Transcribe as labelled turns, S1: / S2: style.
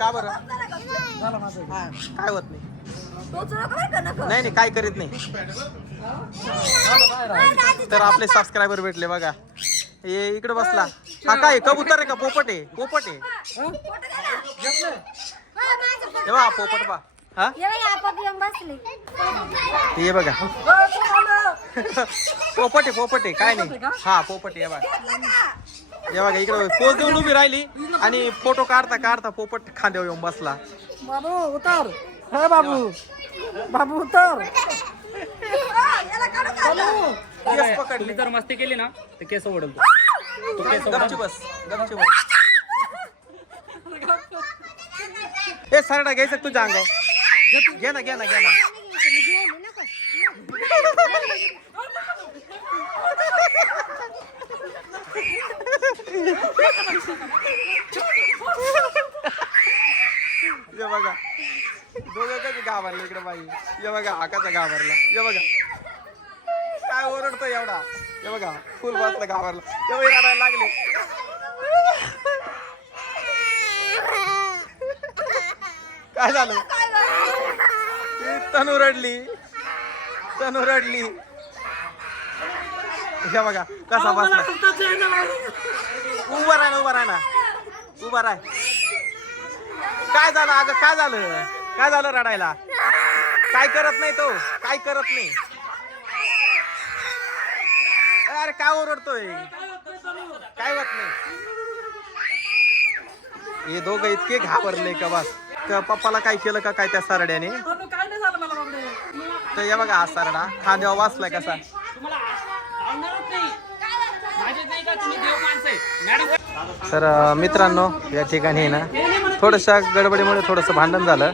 S1: का बरं? हा, काय होत नाही. नाही नाही काय करीत नाही. तर आपले सबस्क्रायबर भेटले बघा. हे इकडे बसला. हा काय कबूतर आहे का? पोपट आहे? पोपट आहे.
S2: हे
S1: बघा पोपट बा हा?
S3: ये
S1: हे बघा. पोपट आहे पोपट आहे. काय नाही. हा पोपट आहे हे बघा. हे बघा इकडे पोच देऊन उभी राहिली. आणि फोटो काढता काढता पोपट खांद्यावर येऊन बसला.
S2: बाबू उतर. हे बाबू. बाबू उतर.
S3: हा,
S1: केस पकडली.
S4: तुम्ही जर मस्ती केली ना तर केस ओढल तो. केस
S1: गपची बस गपची बस. हे सरडा घ्यायचं तुझ्या अंगावर? घे ना घे ना घे ना. हे बघा. दोघं कधी घाबरले इकडे बाई. हे बघा आकाचा घाबरला. हे बघा. काय ओरडतो एवढा? हे बघा फुल बसला घाबरला. हे बघा रडायला लागले. काय झालं? तनुरडली तनू रडली. तनू रडली. हे बघा कसा बसला. उभा राह ना उभा राह ना. उभा राह. काय झालं अगं काय झालं? काय झालं रडायला? काय करत नाही तो? काय करत नाही? अरे काय ओरडतोय? काय होत नाही? हे दोघं इतके घाबरले का बस? का पप्पाला काय केलं का काय त्या सरड्याने? तर हे बघा हा सरडा खांद्यावर वाचलाय कसा
S4: तुम्हाला आवडणारच नाही माझेच नाही का तुम्ही देव माणसं आहे मॅडम
S1: तर मित्रांनो या ठिकाणी ना थोडंसं गडबडीमुळे थोडंसं भांडण झालं.